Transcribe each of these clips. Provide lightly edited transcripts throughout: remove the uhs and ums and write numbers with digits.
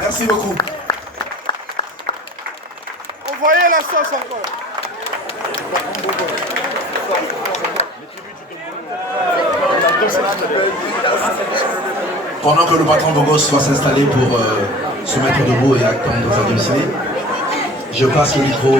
Merci beaucoup. Envoyez la sauce encore. Pendant que le patron Bogos va s'installer pour se mettre debout et attendre sa démissionner, je passe le micro.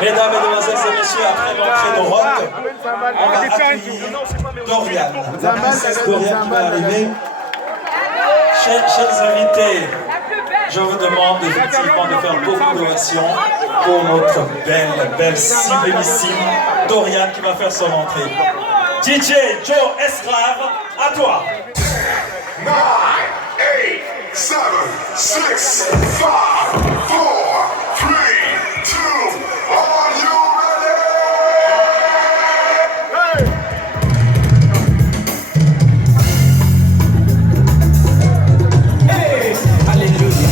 Mesdames, Mesdemoiselles et Messieurs, après l'entrée de rock, on va accueillir Dorian, la princesse Dorian qui va arriver. Chers invités, je vous demande effectivement de faire beaucoup d'ovations pour notre belle, sublimissime Dorian qui va faire son entrée. DJ Joe Esclave, à toi. 9, 8, 7, 6, 5, 4, 3, 2, are you ready? Hey! Alléluia.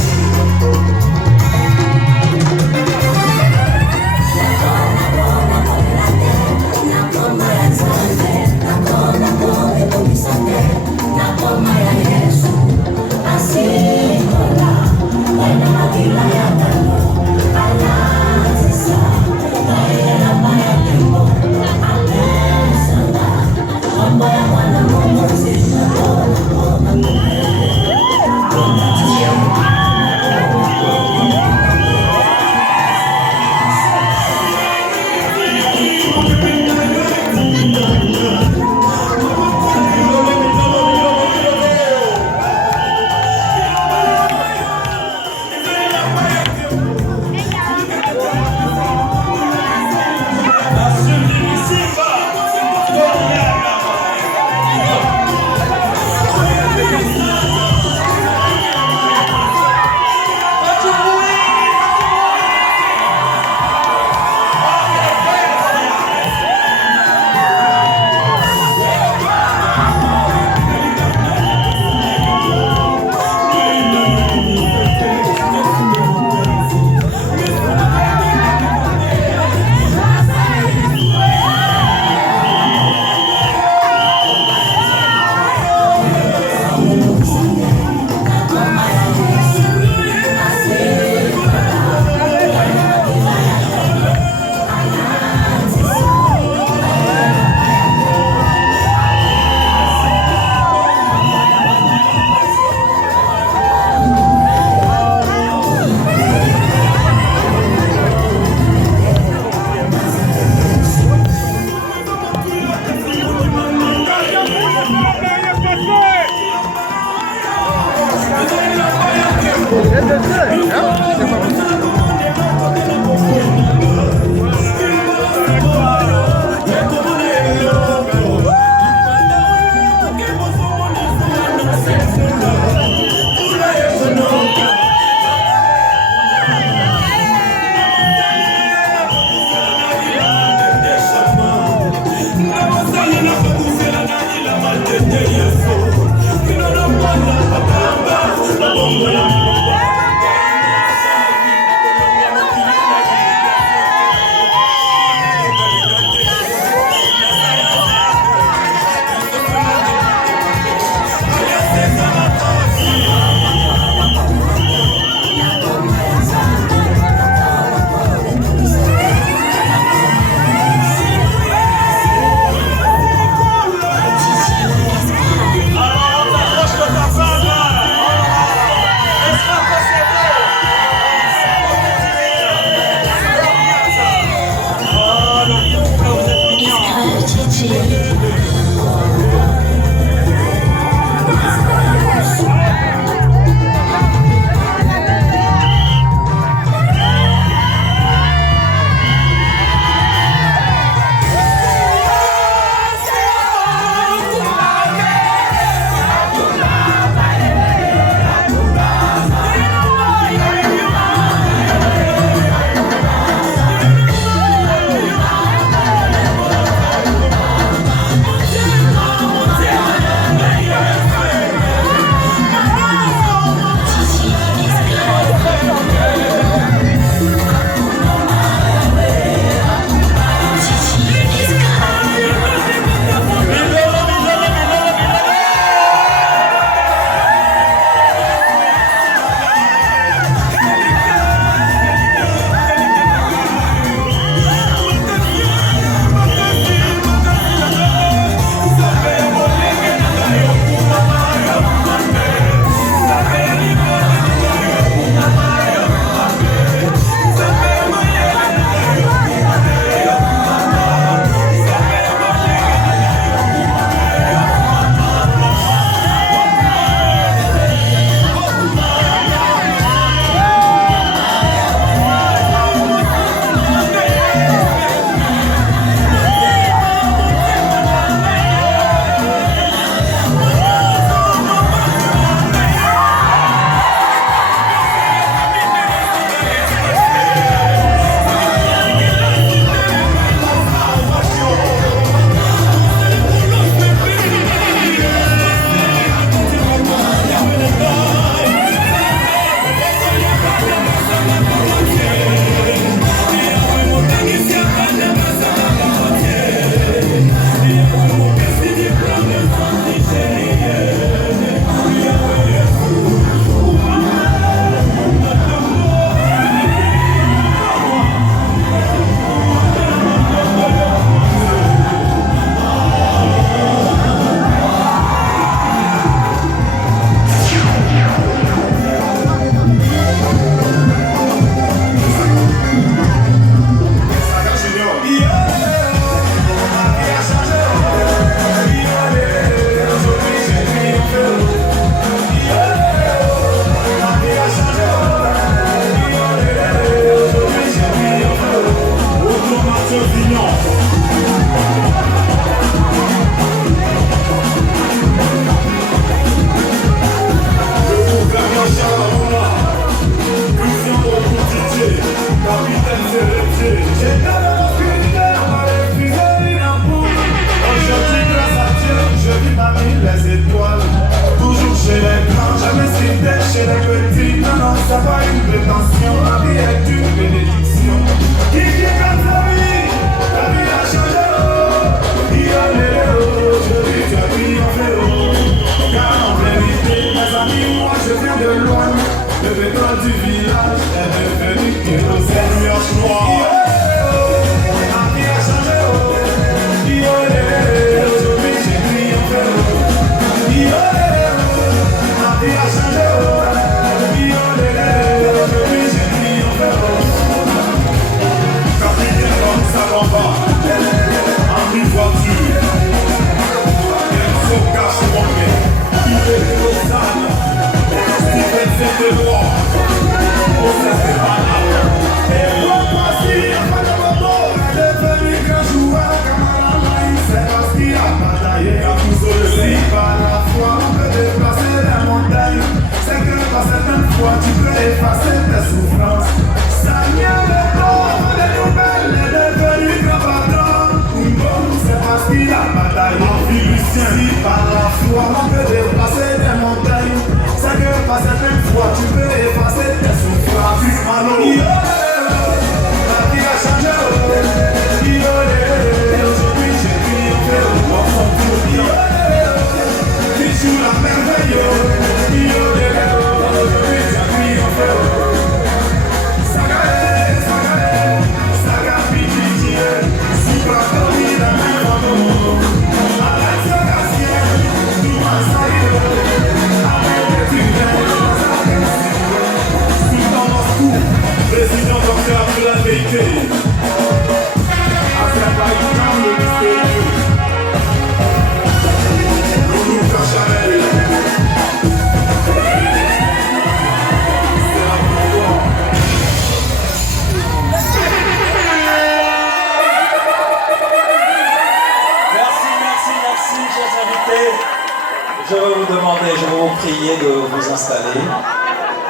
installer.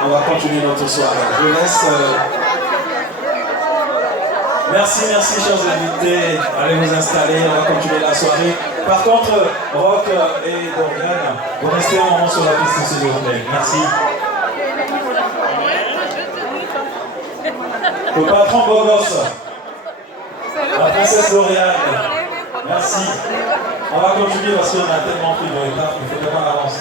On va continuer notre soirée. Je laisse... Merci, chers invités. Allez vous installer, on va continuer la soirée. Par contre, Rock et Dorian, vous restez un moment sur la piste, s'il vous plaît. Merci. Le patron beau gosse. La princesse Dorian. Merci. On va continuer parce qu'on a tellement pris de retard qu'il faut qu'on avance.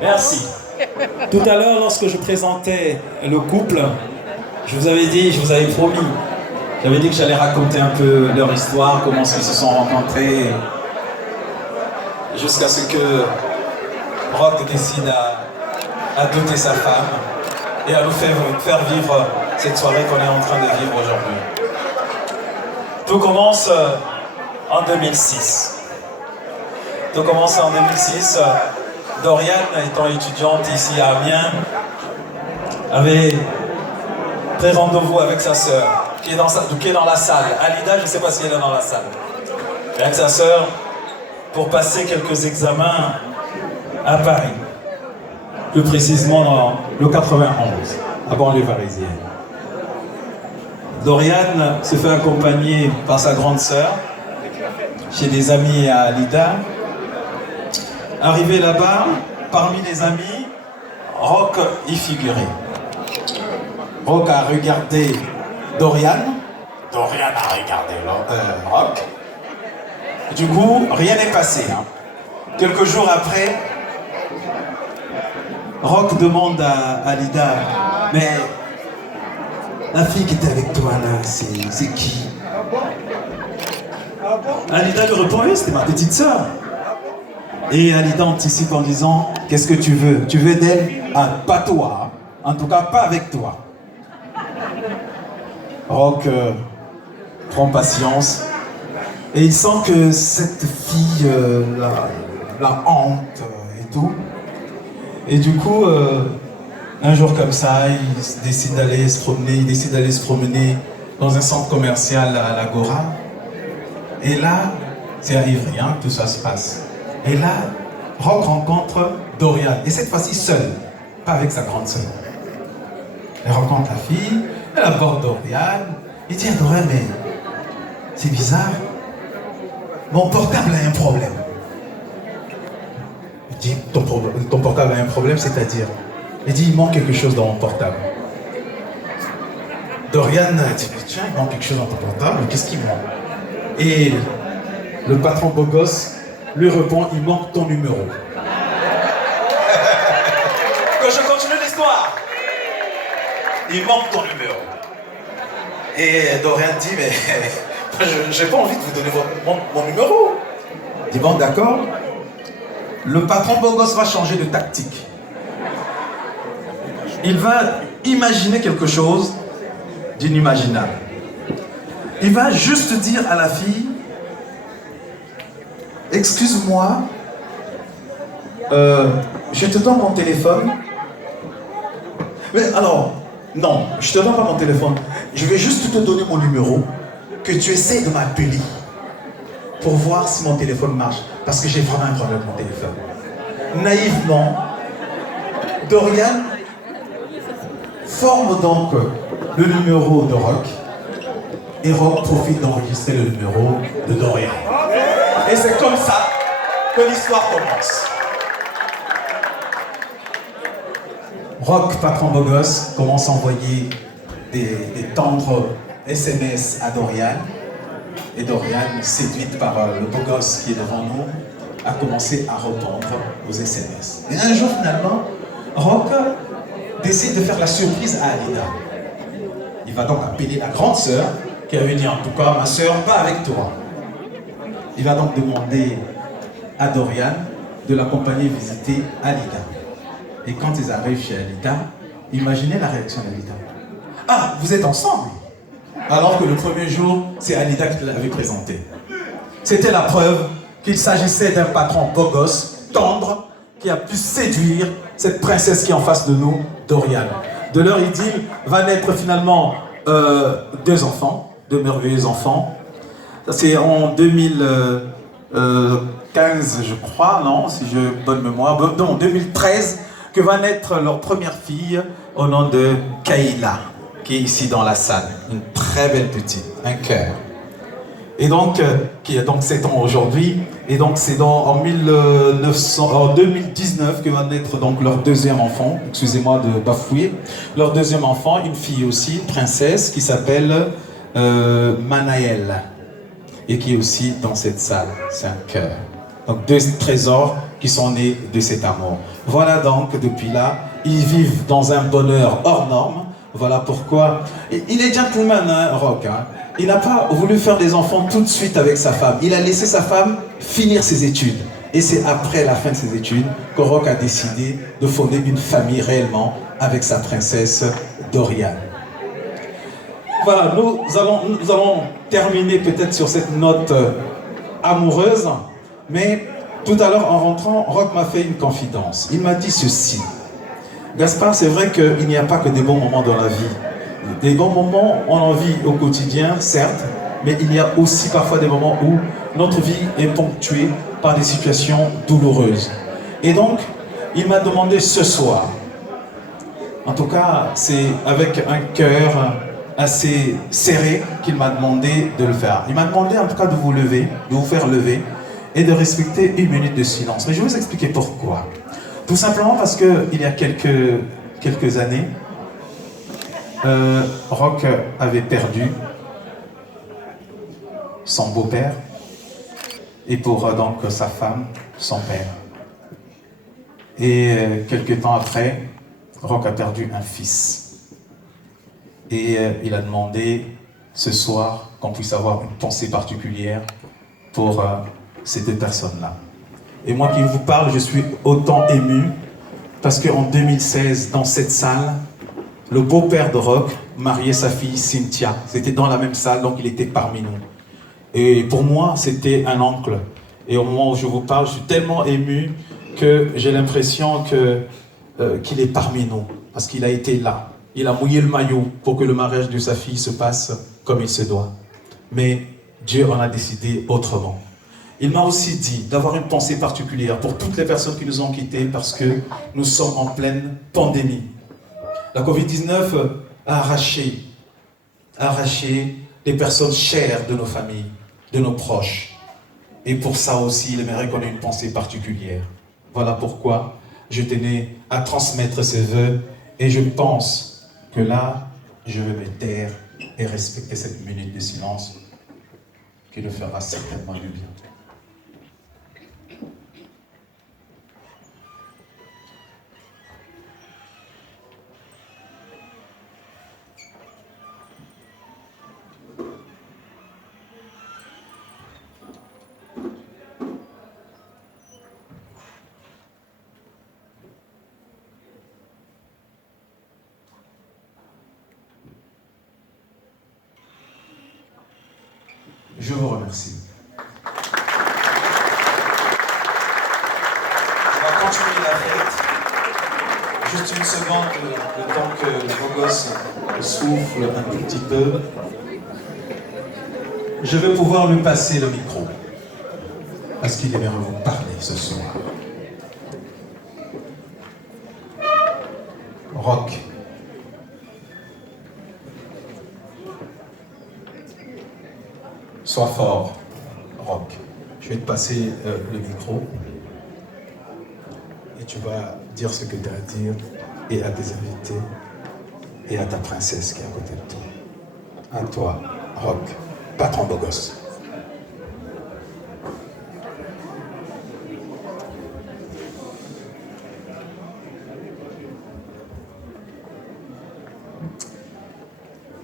Merci. Tout à l'heure, lorsque je présentais le couple, je vous avais promis, j'avais dit que j'allais raconter un peu leur histoire, comment ils se sont rencontrés, jusqu'à ce que Rock décide à doter sa femme et à nous faire vivre cette soirée qu'on est en train de vivre aujourd'hui. Tout commence en 2006. Tout commence en 2006. Dorian, étant étudiante ici à Amiens, avait pris rendez-vous avec sa sœur, qui est dans la salle. Alida, je ne sais pas si elle est dans la salle. Avec sa sœur, pour passer quelques examens à Paris. Plus précisément dans le 91, à banlieue parisienne. Dorian se fait accompagner par sa grande sœur, chez des amis à Alida. Arrivé là-bas, parmi les amis, Rock y figurait. Rock a regardé Dorian. Dorian a regardé Rock. Du coup, rien n'est passé. Quelques jours après, Rock demande à Alida, mais la fille qui était avec toi là, c'est qui? Alida lui répond, oui, c'était ma petite sœur. Et Alida anticipe en disant, qu'est-ce que tu veux? Tu veux d'elle? Ah, pas toi. En tout cas, pas avec toi. Rock prend patience. Et il sent que cette fille la hante et tout. Et du coup, un jour comme ça, il décide d'aller se promener dans un centre commercial à l'Agora. Et là, c'est à Ivry, tout ça se passe. Et là, Rock rencontre Dorian. Et cette fois-ci seule, pas avec sa grande sœur. Elle rencontre la fille, elle aborde Dorian. Il dit à Dorian, mais c'est bizarre. Mon portable a un problème. Il dit, ton portable a un problème, c'est-à-dire? Il dit, il manque quelque chose dans mon portable. Dorian dit, tiens, il manque quelque chose dans ton portable, qu'est-ce qu'il manque? Et le patron beau gosse lui répond, il manque ton numéro. Que je continue l'histoire. Il manque ton numéro. Et Dorian dit, mais j'ai pas envie de vous donner mon numéro. Il dit, bon d'accord. Le patron beau gosse va changer de tactique. Il va imaginer quelque chose d'inimaginable. Il va juste dire à la fille, excuse-moi, je te donne mon téléphone. Mais alors, non, je te donne pas mon téléphone. Je vais juste te donner mon numéro, que tu essaies de m'appeler pour voir si mon téléphone marche. Parce que j'ai vraiment un problème avec mon téléphone. Naïvement, Dorian forme donc le numéro de Rock. Et Rock profite d'enregistrer le numéro de Dorian. Et c'est comme ça que l'histoire commence. Rock, patron beau gosse, commence à envoyer des tendres SMS à Dorian. Et Dorian, séduite par le beau gosse qui est devant nous, a commencé à répondre aux SMS. Et un jour, finalement, Rock décide de faire la surprise à Alida. Il va donc appeler la grande sœur, qui avait dit en tout cas, ma sœur, pas avec toi. Il va donc demander à Dorian de l'accompagner visiter Alida. Et quand ils arrivent chez Alida, imaginez la réaction d'Alida. Ah, vous êtes ensemble? Alors que le premier jour, c'est Alida qui l'avait présenté. C'était la preuve qu'il s'agissait d'un patron beau gosse, tendre, qui a pu séduire cette princesse qui est en face de nous, Dorian. De leur idylle va naître finalement deux deux merveilleux enfants. C'est en 2015, je crois, non, si j'ai bonne mémoire, non, 2013, que va naître leur première fille au nom de Kayla, qui est ici dans la salle. Une très belle petite, un cœur. Et donc, qui a donc 7 ans aujourd'hui. Et donc, c'est en 2019 que va naître donc leur deuxième enfant. Excusez-moi de bafouiller. Leur deuxième enfant, une fille aussi, une princesse, qui s'appelle Manaël. Et qui est aussi dans cette salle. C'est un cœur. Donc, deux trésors qui sont nés de cet amour. Voilà donc, depuis là, ils vivent dans un bonheur hors norme. Voilà pourquoi. Il est gentleman, hein, Rock. Hein. Il n'a pas voulu faire des enfants tout de suite avec sa femme. Il a laissé sa femme finir ses études. Et c'est après la fin de ses études que Rock a décidé de fonder une famille réellement avec sa princesse Dorian. Voilà, nous allons terminer peut-être sur cette note amoureuse. Mais tout à l'heure, en rentrant, Rock m'a fait une confidence. Il m'a dit ceci. Gaspard, c'est vrai qu'il n'y a pas que des bons moments dans la vie. Des bons moments, on en vit au quotidien, certes, mais il y a aussi parfois des moments où notre vie est ponctuée par des situations douloureuses. Et donc, il m'a demandé ce soir, en tout cas, c'est avec un cœur assez serré qu'il m'a demandé de le faire. Il m'a demandé en tout cas de vous lever, de vous faire lever et de respecter 1 minute de silence. Mais je vais vous expliquer pourquoi. Tout simplement parce qu'il y a quelques années, Rock avait perdu son beau-père et pour donc sa femme, son père. Et quelques temps après, Rock a perdu un fils. Et il a demandé ce soir qu'on puisse avoir une pensée particulière pour ces deux personnes-là. Et moi qui vous parle, je suis autant ému parce qu'en 2016, dans cette salle, le beau-père de Rock mariait sa fille Cynthia. C'était dans la même salle, donc il était parmi nous. Et pour moi, c'était un oncle. Et au moment où je vous parle, je suis tellement ému que j'ai l'impression qu'il est parmi nous. Parce qu'il a été là. Il a mouillé le maillot pour que le mariage de sa fille se passe comme il se doit. Mais Dieu en a décidé autrement. Il m'a aussi dit d'avoir une pensée particulière pour toutes les personnes qui nous ont quittés parce que nous sommes en pleine pandémie. La Covid-19 a arraché les personnes chères de nos familles, de nos proches. Et pour ça aussi, il aimerait qu'on ait une pensée particulière. Voilà pourquoi je tenais à transmettre ces vœux et je pense que là, je vais me taire et respecter cette minute de silence qui le fera certainement du bien. Je vous remercie. On va continuer la fête. Juste une seconde, le temps que le beau gosse souffle un tout petit peu. Je vais pouvoir lui passer le micro. Parce qu'il aimerait vous parler ce soir. Rock. Sois fort, Rock. Je vais te passer le micro et tu vas dire ce que tu as à dire et à tes invités et à ta princesse qui est à côté de toi. À toi, Rock, patron beau gosse.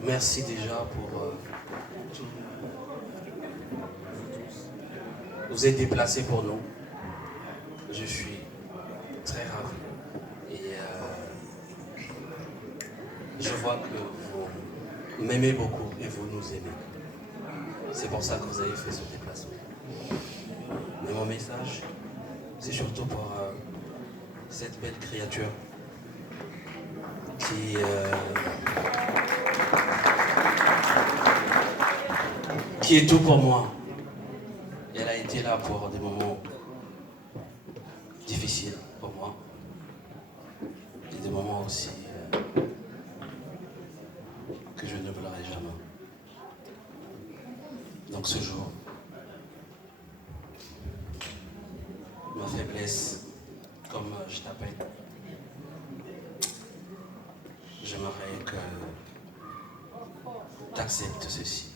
Merci déjà pour tout. Vous êtes déplacés pour nous. Je suis très ravi. Et je vois que vous m'aimez beaucoup et vous nous aimez. C'est pour ça que vous avez fait ce déplacement. Mais mon message, c'est surtout pour cette belle créature qui est tout pour moi. Elle a été là pour des moments difficiles pour moi. Et des moments aussi que je n'oublierai jamais. Donc ce jour, ma faiblesse, comme je t'appelle, j'aimerais que tu acceptes ceci.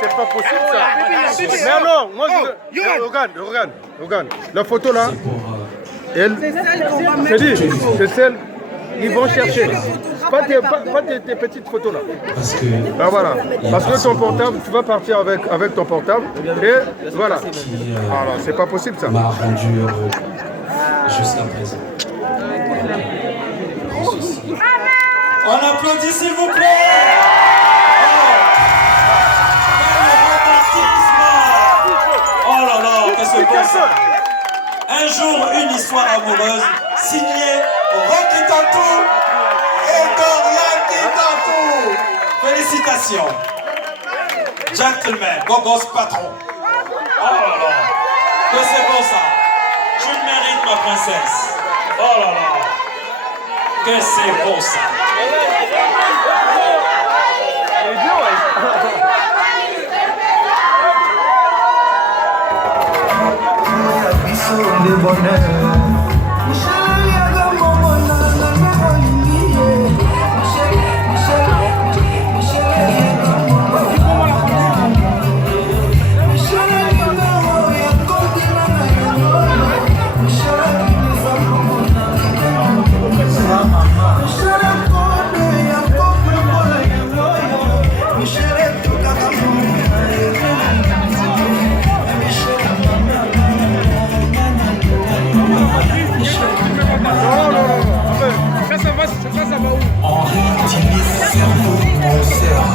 C'est pas possible ça. Mais non, moi je veux. Regarde. La photo là, elle, c'est celle qu'ils vont chercher. Pas tes petites photos là. Parce que... Ah voilà. Parce que ton portable, tu vas partir avec ton portable. Et voilà. Alors c'est pas possible ça. m'a rendu heureux jusqu'à présent. On applaudit s'il vous plaît. Oh là là, que c'est beau ça. Un jour, une histoire amoureuse signée Rocky Tantou et Dorian Tantou. Félicitations. Gentlemen, gogos patron. Oh là là, que c'est beau ça. Tu le mérites ma princesse. Oh là là, que c'est beau ça. de bonheur. Ça va où? Henri, Timis, cerveau, mon cerf.